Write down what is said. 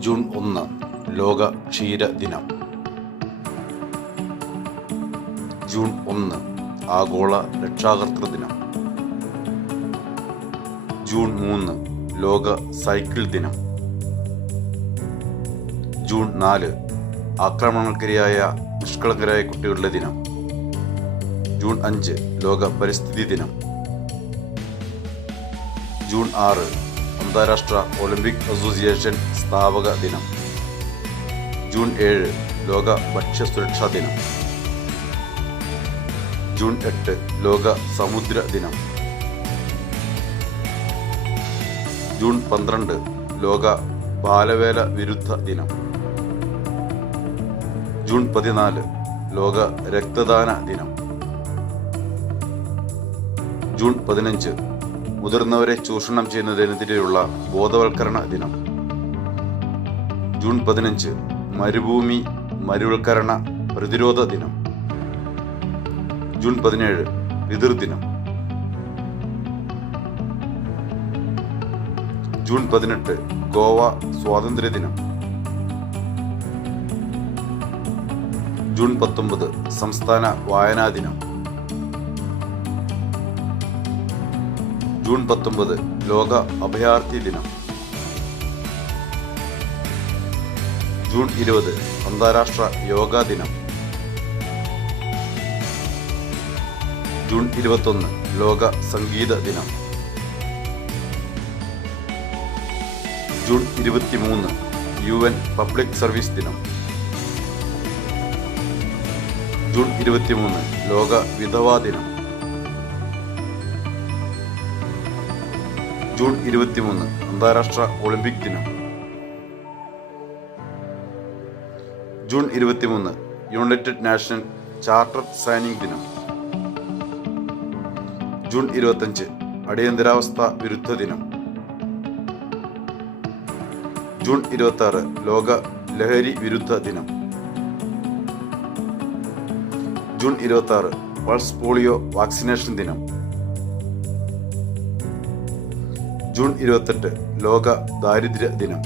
June ഒന്ന് ലോക ക്ഷീര ദിനം. ജൂൺ ഒന്ന് ആഗോള രക്ഷാകർത്തൃ ദിനം. ജൂൺ മൂന്ന് ലോക സൈക്കിൾ ദിനം. ജൂൺ നാല് ആക്രമണകാരിയായ നിഷ്കളങ്കരായ കുട്ടികളുടെ ദിനം. ജൂൺ അഞ്ച് ലോക പരിസ്ഥിതി ദിനം. ജൂൺ ആറ് അന്താരാഷ്ട്ര ഒളിമ്പിക് അസോസിയേഷൻ സ്ഥാപക ദിനം. ജൂൺ ഏഴ് ലോക ഭക്ഷ്യസുരക്ഷാ ദിനം. ജൂൺ എട്ട് ലോക സമുദ്ര ദിനം. ജൂൺ പന്ത്രണ്ട് ലോക ബാലവേല വിരുദ്ധ ദിനം. ജൂൺ പതിനാല് ലോക രക്തദാന ദിനം. ജൂൺ പതിനഞ്ച് മുതിർന്നവരെ ചൂഷണം ചെയ്യുന്നതിനെതിരെയുള്ള ബോധവൽക്കരണ ദിനം. ജൂൺ പതിനഞ്ച് മരുഭൂമി മരുവൽക്കരണ പ്രതിരോധ ദിനം. ജൂൺ പതിനേഴ് പിതൃദിനം ജൂൺ പതിനെട്ട് ഗോവ സ്വാതന്ത്ര്യ ദിനം. ജൂൺ പത്തൊമ്പത് സംസ്ഥാന വായനാ ദിനം. ജൂൺ പത്തൊമ്പത് ലോക അഭയാർത്ഥി ദിനം. ജൂൺ ഇരുപത് അന്താരാഷ്ട്ര യോഗാ ദിനം. ജൂൺ ഇരുപത്തൊന്ന് ലോക സംഗീത ദിനം. ജൂൺ ഇരുപത്തിമൂന്ന് യു എൻ പബ്ലിക് സർവീസ് ദിനം. ജൂൺ ഇരുപത്തിമൂന്ന് ലോക വിധവാ ദിനം. ജൂൺ ഇരുപത്തിമൂന്ന് അന്താരാഷ്ട്ര ഒളിമ്പിക് ദിനം. ജൂൺ ഇരുപത്തിമൂന്ന് യുണൈറ്റഡ് നാഷണൽ ചാർട്ടർ സൈനിങ് ദിനം. ജൂൺ ഇരുപത്തഞ്ച് അടിയന്തരാവസ്ഥ വിരുദ്ധ ദിനം. ജൂൺ ഇരുപത്തി ആറ് ലോക ലഹരി വിരുദ്ധ ദിനം. ജൂൺ ഇരുപത്തി ആറ് പൾസ് പോളിയോ വാക്സിനേഷൻ ദിനം. ജൂൺ ഇരുപത്തെട്ട് ലോക ദാരിദ്ര്യ ദിനം.